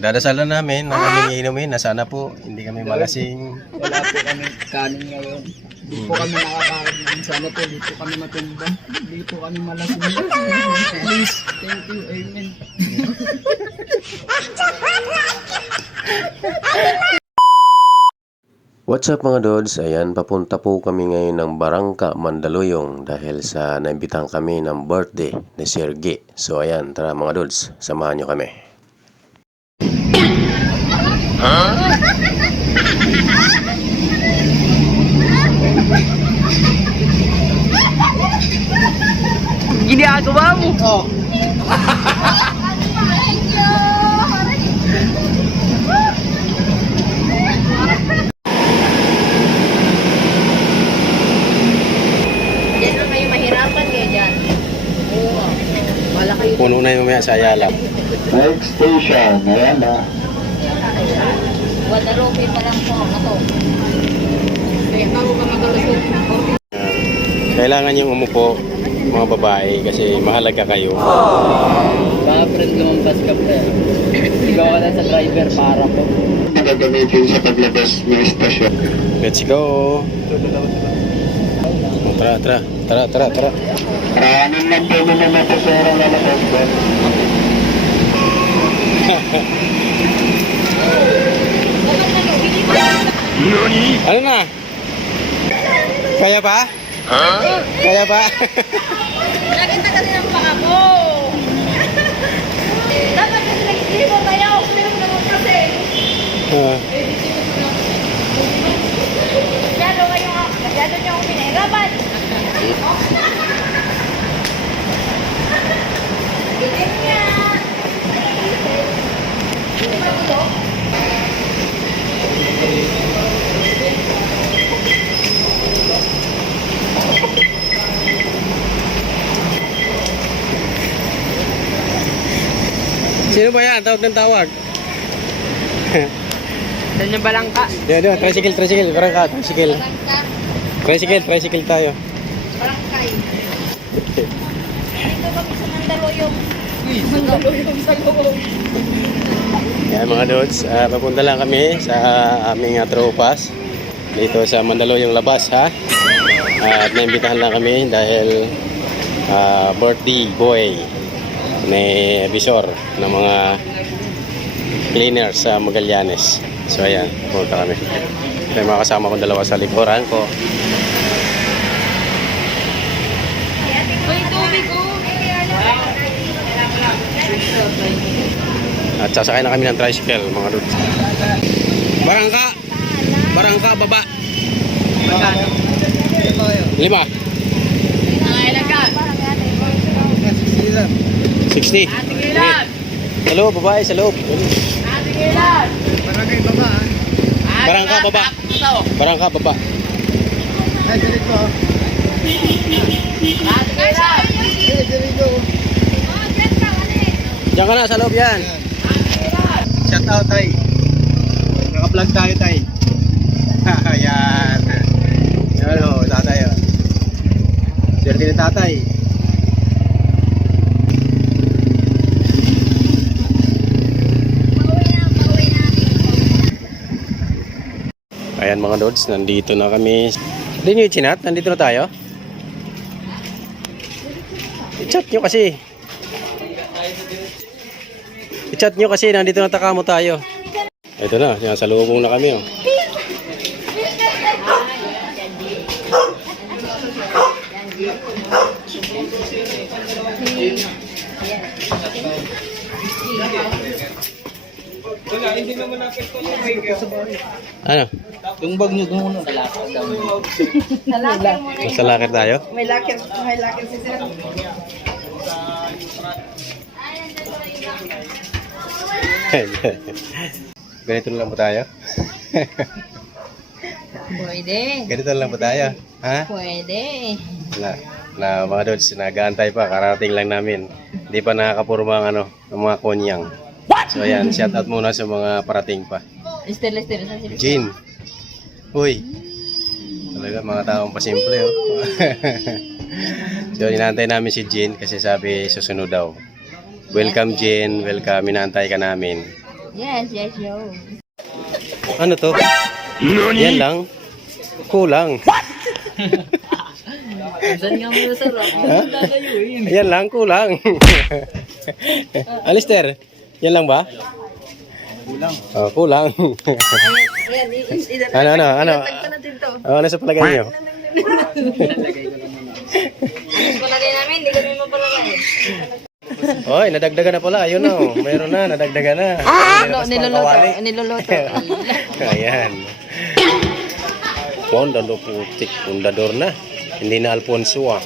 Dadasalan namin na aming iinumin na sana po hindi kami malasing. Wala po kami kanin ngayon. Hindi po kami nakakain. Sana po dito kami matumba. Hindi po kami malasing. Please, thank you, amen. What's up mga Dods? Ayan, papunta po kami ngayon ng Barangka, Mandaluyong dahil sa naimbitahan kami ng birthday ni Sergey. So ayan, tara mga Dods, samahan nyo kami. Ginagawa mo? Oo. Puno na yung mamaya sa Ayala. Next station, Ayala. Guadalupe pa lang po ako. Kaya bago ka magalusot. Kailangan yung umupo mga babae kasi mahalaga kayo. Mga friend lumampas ka pa. Ikaw ka na sa driver para po. Magagamitin sa paglabas ng estasyon. Let's go! Tara. Anin lang po muna mapaserang lalabas ko. Ano na? Kaya pa? Kaya pa? Nakita kasi ng paka ko. Dapat kasi nag-ibo tayo. Pero naman kasi. Masyado niyo akong pinahirapan. Gitin niya. Sino ba yan? Tawag ng tawag. Saan yung balangka? Diyan, tricycle. Barangka, tricycle. Tricycle tayo. Barangkay. Dito kami sa Mandaluyong. Mandaluyong sa loob. Yan mga Dods, papunta lang kami sa aming tropas dito sa Mandaluyong labas ha. At naimbitahan lang kami dahil birthday boy ni Bisor ng mga cleaners sa Magallanes. So ayan, pumunta kami. Ito yung mga kasama kong dalawa sa likuran ko. Uy, tubig ko. At sasakay na kami ng tricycle mga Dods. Barangka baba. 5. Mga ilagan. 60. Atigilan. Sa loob, babae, sa loob. Atigilan. Barangay baba. Barangka baba. Barangka baba. Ay, dirito. Atigilan. Dirito. Diyan ka na, sa loob yan. Shout out, tay. Naka-vlog tayo, tay. Ayan. Yan o, tatay o. Swerte ni tatay. Ayan mga Dods, nandito na kami. Hindi nyo i-chinat? Nandito na tayo? I-chat nyo kasi. I-chat nyo kasi, nandito na takamo tayo. Ito na, sinasalubong na kami oh. Ano? Yung bag nyo doon, lalakad daw. Lalaki mo na. Basta lakad tayo? May lakir si Sir. Ganito na lang po tayo? Pwede. Ganito na lang po tayo? Ha? Pwede. Na mga Dods, nag-aantay pa, karating lang namin. Hindi pa nakakapurma ang ang mga konyang. So ayan, shout out muna sa mga parating pa. Estela. Jean. Uy. Talaga mga taong pasimple oh. So inaantay namin si Jean kasi sabi susunod daw. Welcome, Jen. Welcome. Inaantay ka namin. Yes, yo. Ano to? Yan lang. Kulang. Saan nga mo sarap? Ha? Yan lang, kulang. Alister, yan lang ba? Kulang. Oh, kulang. Ano? Ano sa palagay niyo? Palagay namin, hindi kami mapalagay. Oy, nadagdagan na pala. Ayun na. Mayroon na, nadagdagan na. Niluluto. Ayan. Pondador putik. Pondador na. Hindi na Alfonso ah.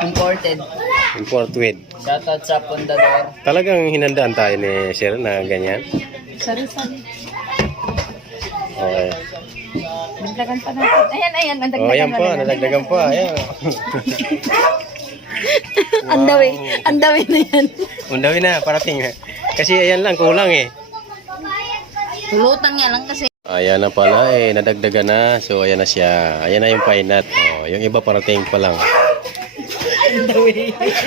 Imported. Imported. Shoutout sa Pondador. Talagang hinandaan tayo ni Sir na ganyan. Sari-sari. Okay. Dagdagan pa natin. Ayan. Ang Oh, ayan pa. Nadagdagan pa. Ayan. Ang dawi na yan. Undawi na. Parating. Kasi ayan lang. Kulang eh. Pulutan nga lang kasi. Ayan na pala eh. Nadagdagan na. So ayan na siya. Ayan na yung painat. Oh, yung iba parating pa lang.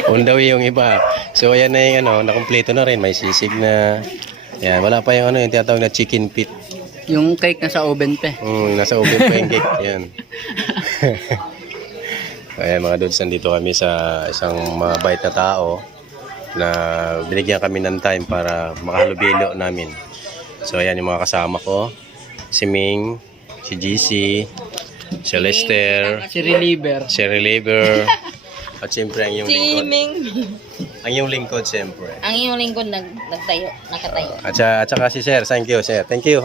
Undawi yung iba. So ayan na yung ano. Nakumpleto na rin. May sisig na. Ayan. Wala pa yung ano. Yung tinatawag na chicken pit. Yung cake na sa oven pa. Nasa oven pa yung cake. Ayan. Ayan mga dudes, nandito kami sa isang mabait na tao na binigyan kami ng time para makahalubilo namin. So ayan yung mga kasama ko. Si Ming, si GC, si Lester, Si Reliever. si Reliever, at siyempre ang iyong lingkod. Ming. Ang iyong lingkod siyempre. Ang iyong lingkod nakatayo. At saka si Sir, thank you Sir. Thank you.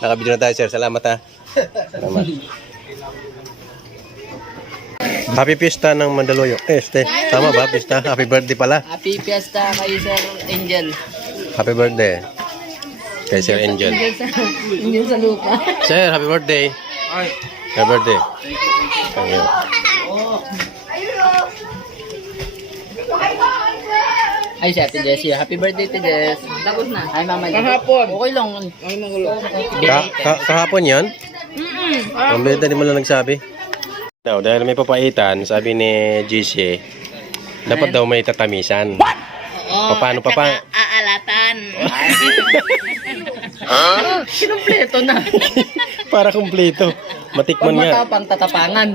Nakabidyo na tayo Sir. Salamat ha. Salamat. Happy Fiesta ng Mandaluyong. Tama ba? Fiesta? Happy birthday pala. Happy Fiesta kay Sir Angel. Happy birthday. Kay Sir Angel. Hindi sa lupa. Sir, happy birthday. Happy birthday. Thank you. Ay, si Ate Jessie. Happy birthday to Jess. Tapos na. Ay, Mama. Kahapon. Okay lang. Ay, magulo. Kahapon yan? Ang benta di mo lang nagsabi. Daw, dahil may papaitan, sabi ni GC, dapat daw may tatamisan. Paano pa pa? Aalatan. Kinumpleto na. Para kumpleto. Matikman Pag nga. matapang, tatapangan.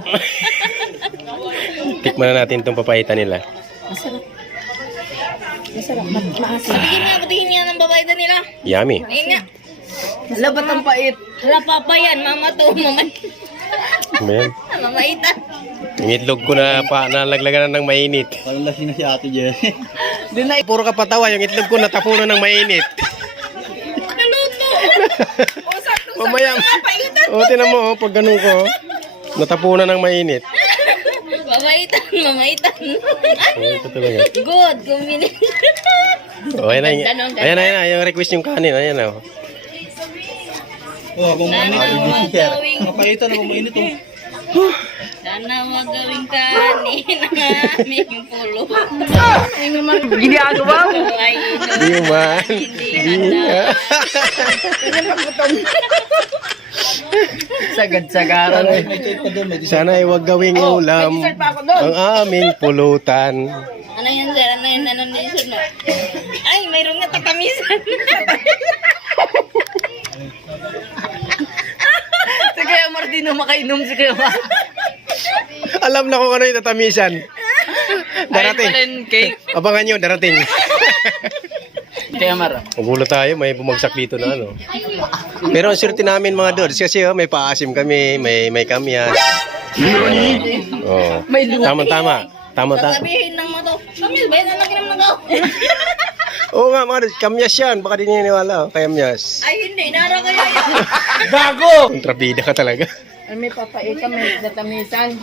Tikman na natin itong papaitan nila. Masarap. Maasim. Patingin nga ng babae na nila. Yummy. Ayun nga. Labat ang pait. Wala pa yan. Mama to. Ayan. Mamaitan. Yung itlog ko na nalaglagan na ng mainit. Parang lasing na si Ate Jessie. Puro ka patawa, yung itlog ko natapunan ng mainit. Naluto. O, sakto. Mamaya, tinan mo, pag ganun ko, natapunan ng mainit. Mamaitan. Ito talaga. Good. Combination. Ayan na, ayan na, yung request yung kanin, ayan na. Sana wag gawing Kapaitan na mainit oh. Sana wag gawing kanin ang aming pulo. Ginagawa mo. Ay, Di man. hindi handa. Sagad-sagaran. Sana ay wag gawing ulam ang aming pulutan. Ano yan, sir? Ano yan? Ano yan, no? Ay, mayroon nga tatamisan. Si Kuya Martino makainom si Kuya Mar. Alam na kung ano yung tatamisan. Darating. Ayun pala yung cake. Abangan nyo, darating. Kuya Mar. Magulo tayo, may bumagsak dito na ano. Pero ang swerte namin mga dods, kasi may paasim kami, may kamyas. Oh. May lupa. Tama-tama. Tama-tama. Sabihin ng mga to, Kamil, ba yan ang laki naman ako? Oo nga mga dods, kamyas yan. Baka di niniwala. Kamyas. Ay, hindi. Nara kaya yan. Gago! Kontrabida ka talaga. Ay, may papaitan, may tatamisan.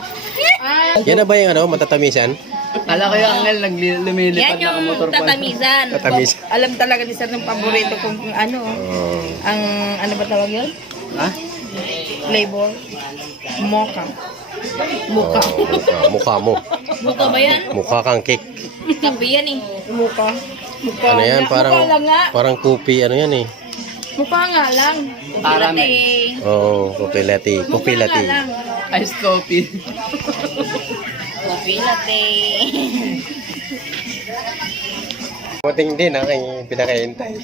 Ay. Yan na ba yung ano, matatamisan? Kala ko yung angel lumilipad Yan na yung motor pa. tatamisan. Tatamis. Alam talaga ni Sir ng paborito kong ano, Oh. ang ano ba tawag yun? Ha? Flavor. Mocha. Mocha. Mukha mo. Buka ba yan? Mukha kang cake. Kape yan eh. Mocha. Mocha. Ano yan? Mukha lang nga. Parang kopi, ano yan eh. Mukha nga lang. Caramel. Oo, kopi latte. Kopi Mukha latte. nga lang. Iced coffee. Coffee latte. Buting din ang aking pinakahintay.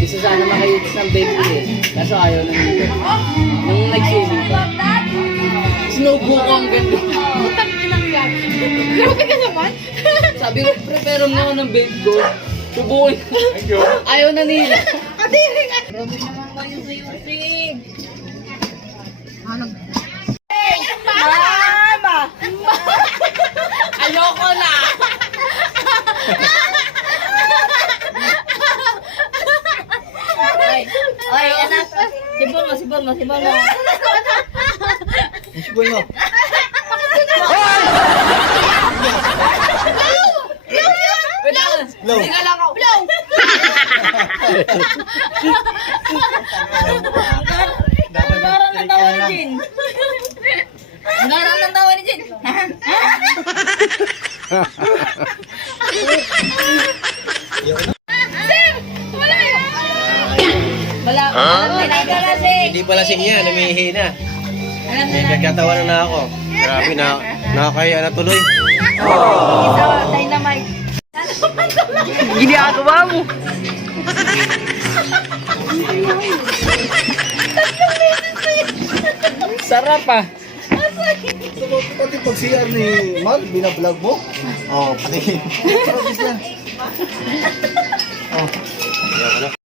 Gusto sana makayutis ng baby eh. Kaso ayaw na nila. Nung nag-swimming pa. Sinubo ko ang ganda. Utang inang yan. Grabe ka naman. Sabi ko, prepare mo ako ng baby ko. Subukin ko. Ayaw na nila. Kadiri ka. Grabe naman kayo sa Yusig. Mama! Ayoko na! Ay, anak. Sibol mo. Siboy mo. Wait lang. Blow. Hindi lang ako. Blow! Ang garang ng tawa ni Jin. Ang garang ng tawa ni Jin. Wala. Hindi ka kasi. Hindi pala siya, namihi na. May nagkatawanan na ako. Grabe na, nakakaya na tuloy. Isa, dynamite. Ginagawa mo. Sarap ah. Pati pag CR ni Mal, binablog mo? Oo, pati. Parang isa. Ayan, ano?